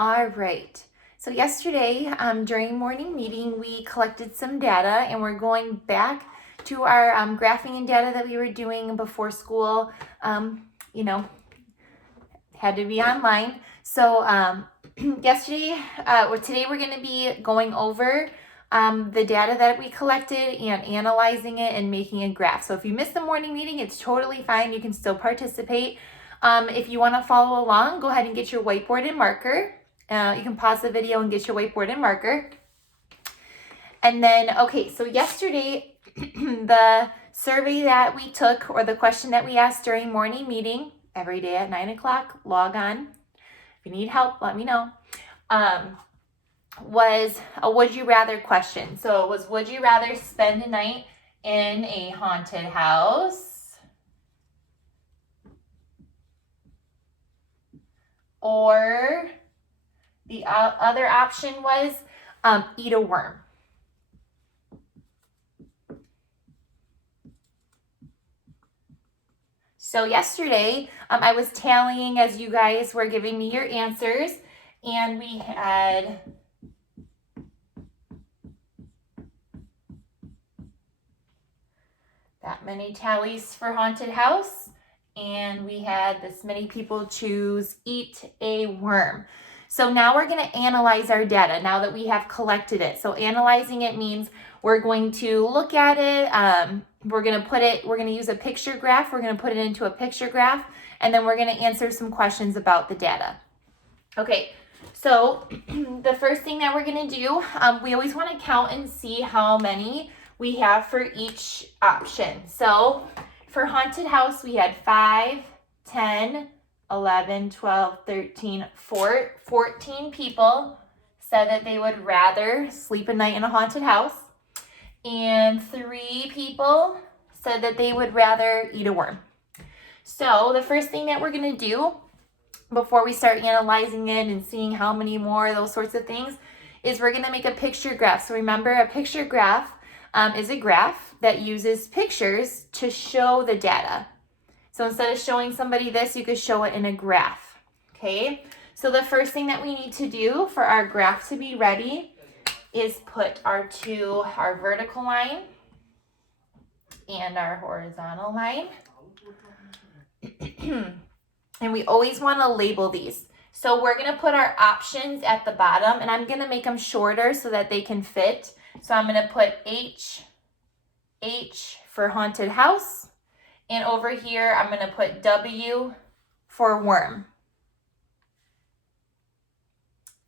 All right. So yesterday, during morning meeting, we collected some data and we're going back to our graphing and data that we were doing before school, you know, had to be online. So yesterday, or today we're going to be going over the data that we collected and analyzing it and making a graph. So if you missed the morning meeting, it's totally fine. You can still participate. If you want to follow along, go ahead and get your whiteboard and marker. You can pause the video and get your whiteboard and marker. And then, okay, so yesterday, the survey that we took, or the question that we asked during morning meeting, every day at 9 o'clock, log on. If you need help, let me know. Was a would you rather question. So it was, would you rather spend a night in a haunted house or the other option was eat a worm. So yesterday, I was tallying as you guys were giving me your answers, and we had that many tallies for haunted house, and we had this many people choose eat a worm. So now we're going to analyze our data now that we have collected it. So analyzing it means we're going to look at it. We're going to use a picture graph. We're going to put it into a picture graph, and then we're going to answer some questions about the data. Okay, so the first thing that we're going to do, we always want to count and see how many we have for each option. So for haunted house, we had 5, 10, 11, 12, 13, 14 people said that they would rather sleep a night in a haunted house. And 3 people said that they would rather eat a worm. So the first thing that we're going to do before we start analyzing it and seeing how many more, those sorts of things, is we're going to make a picture graph. So remember, a picture graph is a graph that uses pictures to show the data. So instead of showing somebody this, you could show it in a graph. Okay, so the first thing that we need to do for our graph to be ready is put our vertical line and our horizontal line. And we always want to label these. So we're going to put our options at the bottom, and I'm going to make them shorter so that they can fit. So I'm going to put H for haunted house, and over here I'm going to put W for worm.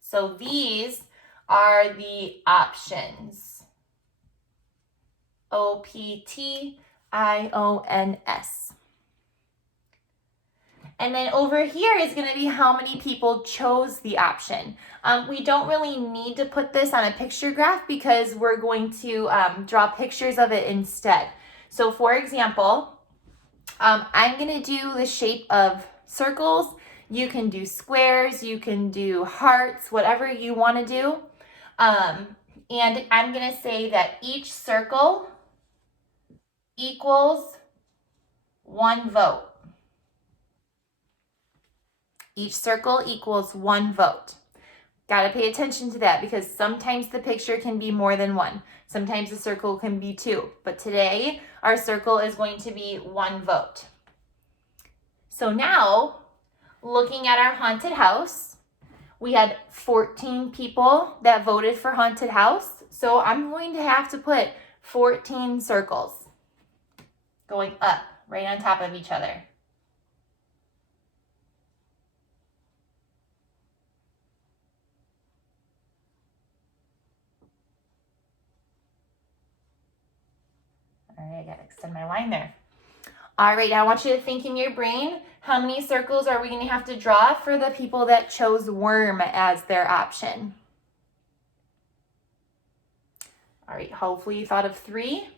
So these are the options. OPTIONS. And then over here is going to be how many people chose the option. We don't really need to put this on a picture graph because we're going to draw pictures of it instead. So for example, I'm going to do the shape of circles. You can do squares, you can do hearts, whatever you want to do. And I'm going to say that each circle equals 1 vote. Each circle equals 1 vote. Got to pay attention to that because sometimes the picture can be more than 1. Sometimes the circle can be 2. But today, our circle is going to be 1 vote. So now, looking at our haunted house, we had 14 people that voted for haunted house. So I'm going to have to put 14 circles going up right on top of each other. All right, I got to extend my line there. All right, now I want you to think in your brain, how many circles are we going to have to draw for the people that chose worm as their option? All right, hopefully you thought of 3.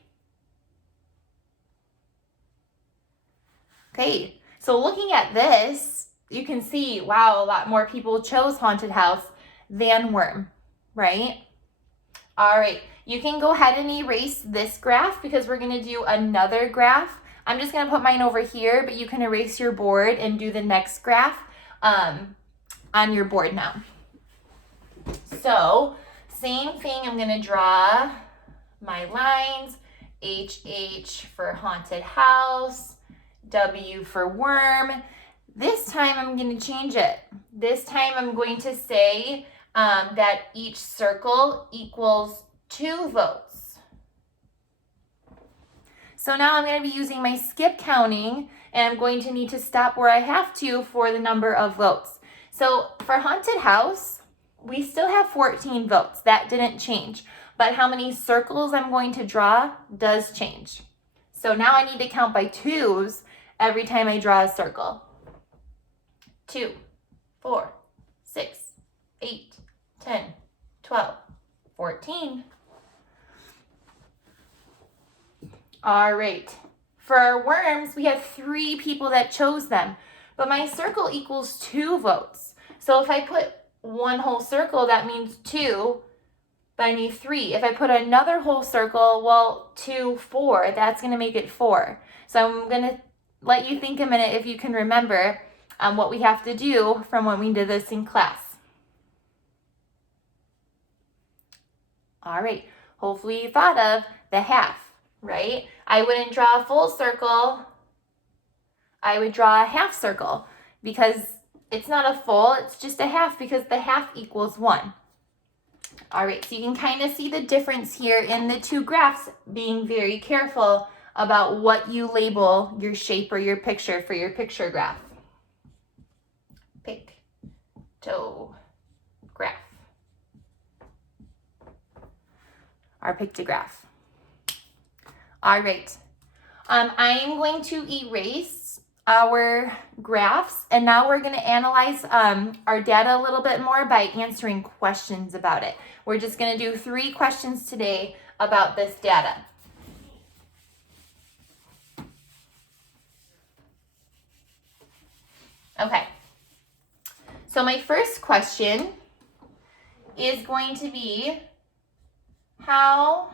Okay, so looking at this, you can see, wow, a lot more people chose haunted house than worm, right? All right, you can go ahead and erase this graph because we're going to do another graph. I'm just going to put mine over here, but you can erase your board and do the next graph on your board now. So same thing, I'm gonna draw my lines, HH for haunted house, W for worm. This time I'm going to change it. This time I'm going to say that each circle equals 2 votes. So now I'm going to be using my skip counting, and I'm going to need to stop where I have to for the number of votes. So for haunted house, we still have 14 votes. That didn't change. But how many circles I'm going to draw does change. So now I need to count by 2s every time I draw a circle. 2, 4, 6, 8, 10, 12, 14. All right. For our worms, we have 3 people that chose them, but my circle equals 2 votes. So if I put one whole circle, that means 2, but I need 3. If I put another whole circle, well, 2, 4, that's going to make it 4. So I'm going to let you think a minute if you can remember what we have to do from when we did this in class. All right, hopefully you thought of the half, right? I wouldn't draw a full circle. I would draw a half circle because it's not a full, it's just a half because the half equals 1. All right, so you can kind of see the difference here in the 2 graphs, being very careful about what you label your shape or your picture for your picture graph. Pictograph. Our pictograph. All right, I am going to erase our graphs, and now we're going to analyze our data a little bit more by answering questions about it. We're just going to do 3 questions today about this data. Okay, so my first question is going to be, how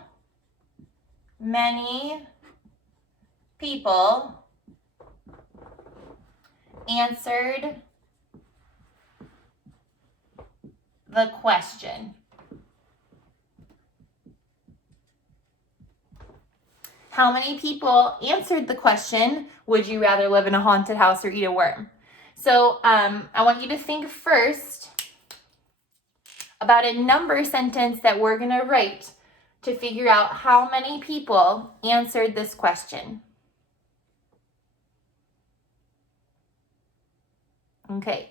many people answered the question? How many people answered the question, would you rather live in a haunted house or eat a worm? So I want you to think first about a number sentence that we're going to write to figure out how many people answered this question. Okay,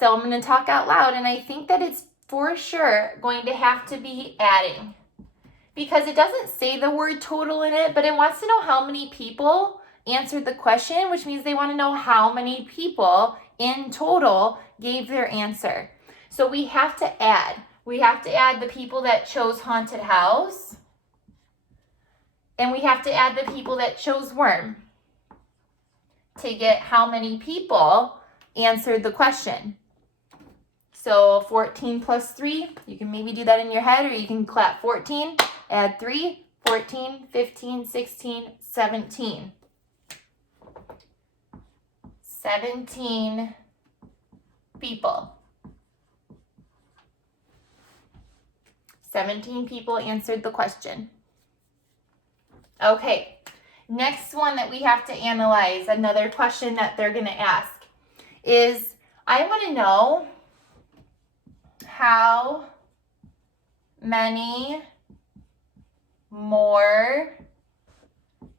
so I'm going to talk out loud, and I think that it's for sure going to have to be adding, because it doesn't say the word total in it, but it wants to know how many people answered the question, which means they want to know how many people in total gave their answer. So we have to add. We have to add the people that chose haunted house, and we have to add the people that chose worm to get how many people answered the question. So 14 plus 3, you can maybe do that in your head, or you can clap 14, add 3, 14, 15, 16, 17. 17 people. 17 people answered the question. Okay, next one that we have to analyze, another question that they're going to ask is, I want to know how many more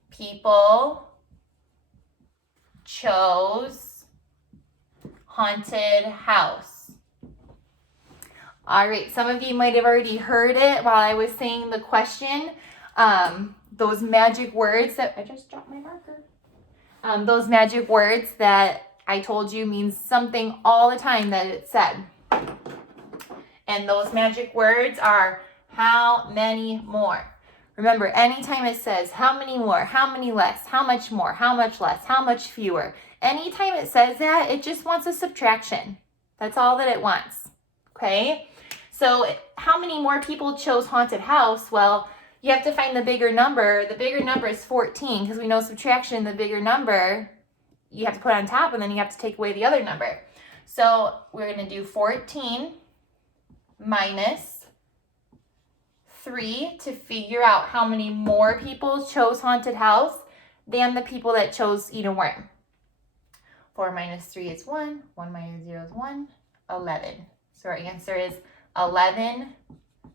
people chose haunted house. All right, some of you might have already heard it while I was saying the question. Those magic words that, I just dropped my marker. Those magic words that I told you means something all the time that it said. And those magic words are how many more. Remember, anytime it says how many more, how many less, how much more, how much less, how much fewer, anytime it says that, it just wants a subtraction. That's all that it wants, okay? So how many more people chose haunted house? Well, you have to find the bigger number. The bigger number is 14, because we know subtraction, the bigger number, you have to put on top, and then you have to take away the other number. So we're going to do 14 minus 3 to figure out how many more people chose haunted house than the people that chose eat a worm. 4 minus 3 is 1. 1 minus 0 is 1. 11. So our answer is 11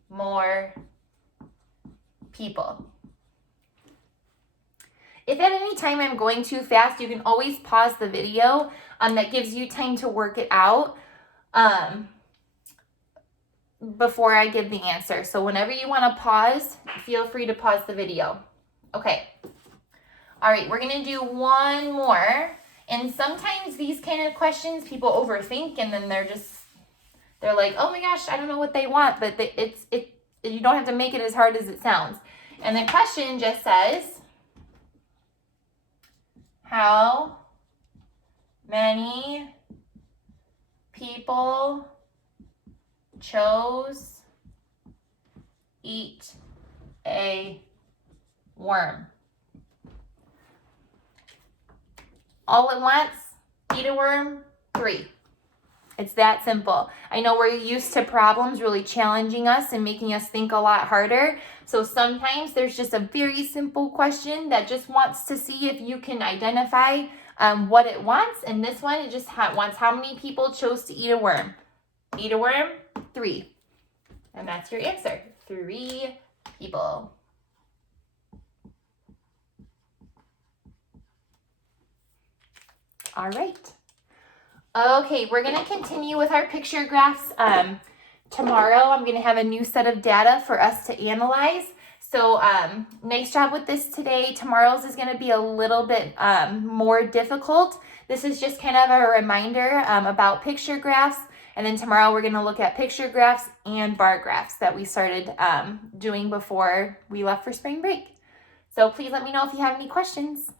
more people. If at any time I'm going too fast, you can always pause the video. That gives you time to work it out before I give the answer. So whenever you want to pause, feel free to pause the video. Okay. All right, we're going to do one more. And sometimes these kind of questions people overthink, and then they're like, oh my gosh, I don't know what they want, but you don't have to make it as hard as it sounds. And the question just says, how many people chose eat a worm? All at once, eat a worm, 3. It's that simple. I know we're used to problems really challenging us and making us think a lot harder. So sometimes there's just a very simple question that just wants to see if you can identify what it wants. And this one, it just wants how many people chose to eat a worm. Eat a worm, 3. And that's your answer, 3 people. All right. Okay, we're going to continue with our picture graphs. Tomorrow, I'm going to have a new set of data for us to analyze. So nice job with this today. Tomorrow's is going to be a little bit more difficult. This is just kind of a reminder about picture graphs. And then tomorrow, we're going to look at picture graphs and bar graphs that we started doing before we left for spring break. So please let me know if you have any questions.